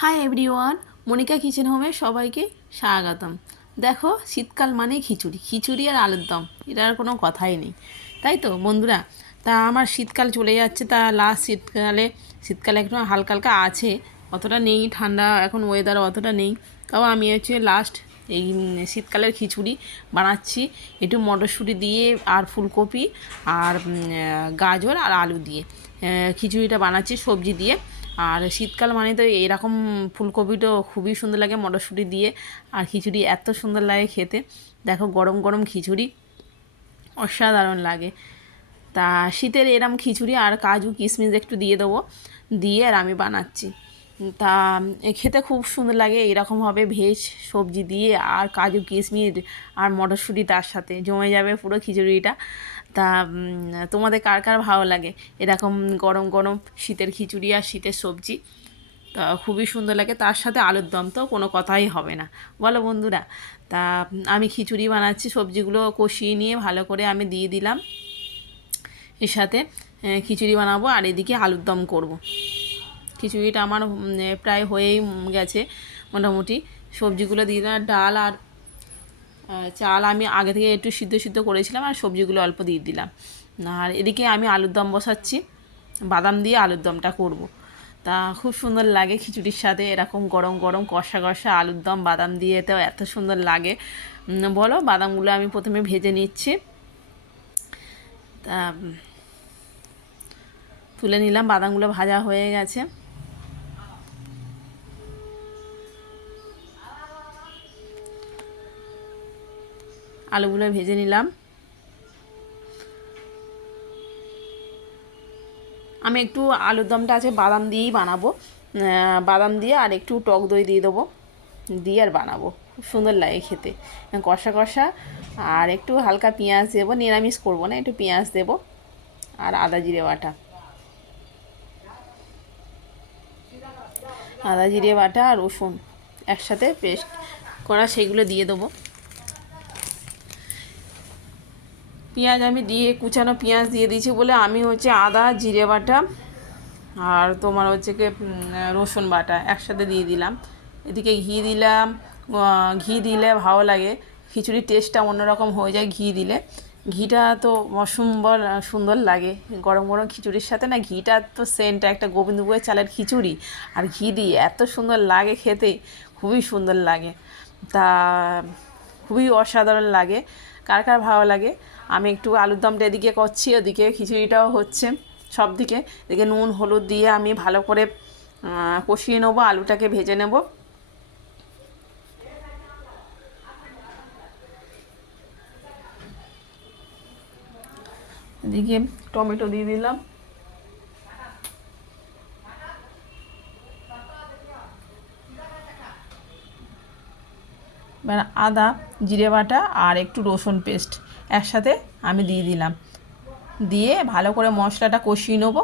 Hi everyone Monika kitchen হোমে সবাইকে স্বাগতম। দেখো, শীতকাল মানে খিচুড়ি খিচুড়ি আর আলুর দম এটার কোনো কথাই নেই। তাই তো, বন্ধুরা? তা আমার শীতকাল চলে যাচ্ছে, তা লাস্ট শীতকালে শীতকালে একটু হালকা হালকা আছে, অতটা নেই, ঠান্ডা এখন ওয়েদার অতটা নেই। তাও আমি হচ্ছে লাস্ট এই শীতকালের খিচুড়ি বানাচ্ছি, একটু মটরশুঁটি দিয়ে আর ফুলকপি আর গাজর আর আলু দিয়ে। খিচুড়িটা বানাচ্ছি সবজি দিয়ে। আর শীতকাল মানে তো এরকম ফুলকপিটা খুবই সুন্দর লাগে মটরশুঁটি দিয়ে আর খিচুড়ি এত সুন্দর লাগে খেতে। দেখো গরম গরম খিচুড়ি, অসাধারণ লাগে। তা শীতের এরম খিচুড়ি আর কাজু কিশমিশ একটু দিয়ে দেবো, দিয়ে আর আমি বানাচ্ছি। তা খেতে খুব সুন্দর লাগে এরকমভাবে ভেজ সবজি দিয়ে আর কাজু কিশমিশ আর মটরশুঁটি তার সাথে, জমে যাবে পুরো খিচুড়িটা। তা তোমাদের কার কার ভালো লাগে? এরকম গরম গরম শীতের খিচুড়ি আর শীতের সবজি। তা, খুবই সুন্দর লাগে। তার সাথে আলুর দম তো কোনো কথাই হবে না। বলো বন্ধুরা, তা, আমি খিচুড়ি বানাচ্ছি, সবজিগুলো কষিয়ে নিয়ে ভালো করে আমি দিয়ে দিলাম। এর সাথে খিচুড়ি বানাবো আর এদিকে আলুর দম করব। খিচুড়িটা আমার প্রায় হয়েই গেছে মোটামুটি। সবজিগুলো দিয়ে দিলাম, ডাল আর চাল আমি আগে থেকে একটু সিদ্ধ সিদ্ধ করেছিলাম আর সবজিগুলো অল্প দিয়ে দিলাম। আর এদিকে আমি আলুর দম বসাচ্ছি। বাদাম দিয়ে আলুর দমটা করব। তা খুব সুন্দর লাগে খিচুড়ির সাথে এরকম গরম গরম কষা কষা আলুর দম, বাদাম দিয়ে তো এত সুন্দর লাগে। বলো, বাদামগুলো আমি প্রথমে ভেজে নিচ্ছি। তা তুলে নিলাম, বাদামগুলো ভাজা হয়ে গেছে। আলুগুলো ভেজে নিলাম। আমি একটু আলুর দমটা আছে বাদাম দিয়েই বানাবো। বাদাম দিয়ে আর একটু টক দই দিয়ে দেবো। দিয়ে আর বানাবো। খুব সুন্দর লাগে খেতে। কষা কষা। আর একটু হালকা পেঁয়াজ দেবো। নিরামিষ করব না, একটু পেঁয়াজ দেবো। আর আদা জিরে বাটা। আদা জিরে বাটা আর রসুন একসাথে পেস্ট করা, সেগুলো দিয়ে দেবো। পেঁয়াজ আমি দিয়ে, কুচানো পেঁয়াজ দিয়ে দিয়েছি বলে আমি হচ্ছে আদা, জিরে বাটা আর তোমার হচ্ছে কি রসুন বাটা একসাথে দিয়ে দিলাম। এদিকে ঘি দিলাম ঘি দিলে ভালো লাগে। খিচুড়ির টেস্টটা অন্যরকম হয়ে যায় ঘি দিলে। ঘিটা তো অসম্ভব সুন্দর লাগে। গরম গরম খিচুড়ির সাথে না, ঘিটা তো সেন্টটা একটা গোবিন্দভোগের চালের খিচুড়ি। আর ঘি দিয়ে এত সুন্দর লাগে খেতে, খুবই সুন্দর লাগে। তা খুবই অসাধারণ লাগে। কার কার ভালো লাগে? আমি একটু আলুর দমটা এদিকে করছি, ওদিকে খিচুড়িটাও হচ্ছে সব দিকে। এদিকে নুন, হলুদ দিয়ে আমি ভালো করে কষিয়ে নেব, আলুটাকে ভেজে নেব। এদিকে টমেটো দিয়ে দিলাম। এবার আদা, জিরে বাটা আর একটু রসুন পেস্ট একসাথে আমি দিয়ে দিলাম। দিয়ে ভালো করে মশলাটা কষিয়ে নেব।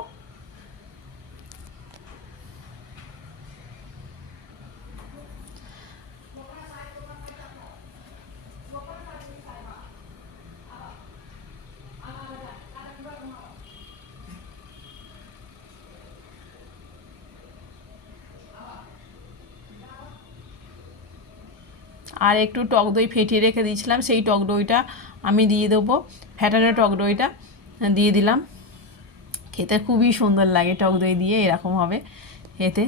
আর একটু টক দই ফেটিয়ে রেখে দিয়েছিলাম, সেই টক দইটা আমি দিয়ে দেবো। ফ্যাটানো টক দইটা দিয়ে দিলাম। খেতে খুবই সুন্দর লাগে টক দই দিয়ে, এরকম হবে এতে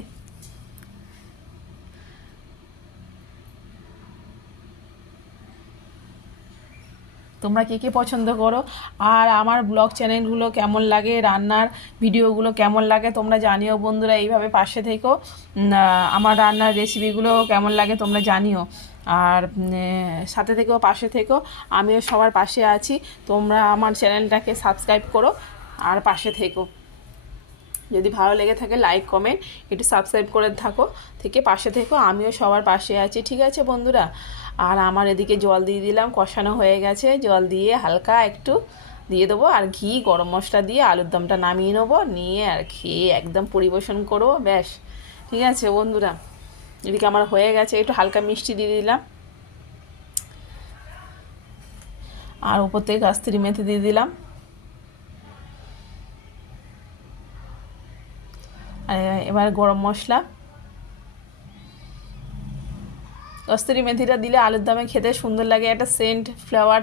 তোমরা কে কে পছন্দ করো? আর আমার ব্লগ চ্যানেলগুলো কেমন লাগে? রান্নার ভিডিওগুলো কেমন লাগে? তোমরা জানিও বন্ধুরা, এইভাবে পাশে থেকো। আমার রান্নার রেসিপিগুলো কেমন লাগে তোমরা জানিও। আর সাথে থেকেও পাশে থেকো। আমিও সবার পাশে আছি। তোমরা আমার চ্যানেলটাকে সাবস্ক্রাইব করো। আর পাশে থেকো। যদি ভালো লেগে থাকে লাইক কমেন্ট একটু সাবস্ক্রাইব করে থাকো, থেকে পাশে থেকো, আমিও সবার পাশে আছি, ঠিক আছে বন্ধুরা? আর আমার এদিকে জল দিয়ে দিলাম, কষানো হয়ে গেছে, জল দিয়ে হালকা একটু দিয়ে দেবো, আর ঘি, গরম মশলা দিয়ে আলুর দমটা নামিয়ে নেব, নিয়ে আর খেয়ে একদম পরিবেশন করব, ব্যাস, ঠিক আছে বন্ধুরা? এদিকে আমার হয়ে গেছে, একটু হালকা মিষ্টি দিয়ে দিলাম। আর উপর থেকে কাস্তুরি মেথি দিয়ে দিলাম। আর এবার গরম মশলা। কস্তুরি মেথিটা দিলে আলুর দমে খেতে সুন্দর লাগে, একটা সেন্ট ফ্লেভার